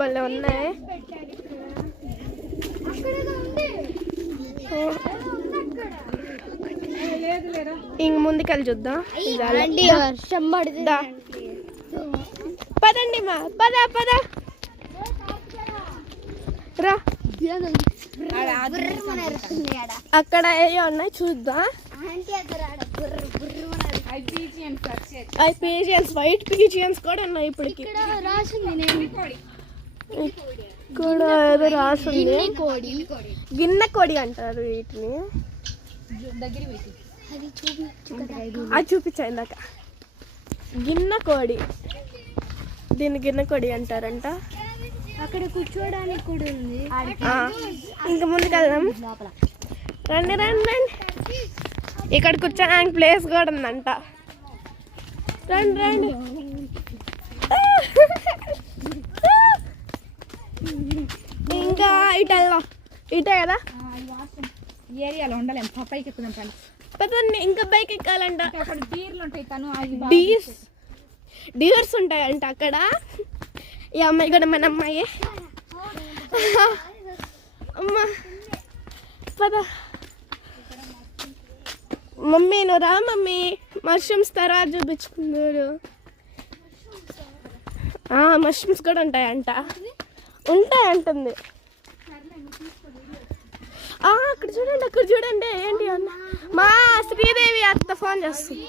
భలే ఉన్నాయి. ఇంక ముందుకెళ్ళి చూద్దాం. పదండి మా పద పద రా. అక్కడ ఏయో ఉన్నాయి చూద్దాం. పీజియన్స్ వైట్ పీజియన్స్ కూడా ఉన్నాయి. ఇప్పటికి కూడా ఏదో రాసింది. గిన్నె కోడి అంటారు వీటిని. అది చూపించాయి ఇందాక. గిన్నె కోడి, దీన్ని గిన్నె కోడి అంటారంట. అక్కడ కూర్చోడానికి కూడా ఉంది. ఇంకా ముందుకు వెళ్దాం. రండి రండి రండి. ఇక్కడ కూర్చోడానికి ప్లేస్ కూడా ఉందంట. రండి రండి. ఇంకా ఇటు వెళ్దాం. ఇటే కదా ఏరియాలో ఉండలేము. పైకి ఎక్కుదాం పని. పదండి. ఇంకా బైక్ ఎక్కాలంట. డీర్లు ఉంటాయి. డీర్స్ ఉంటాయంట అక్కడ. ఈ అమ్మాయి కూడా మన అమ్మాయి. అమ్మా పద. మమ్మీ నువ్వు రా మమ్మీ. మష్రూమ్స్ తర్వాత చూపించుకున్నారు. మష్రూమ్స్ కూడా ఉంటాయంట. ఉంటాయంటుంది. అక్కడ చూడండి, అక్కడ చూడండి. ఏంటి అన్న మా శ్రీదేవి అత్త ఫోన్ చేస్తుంది.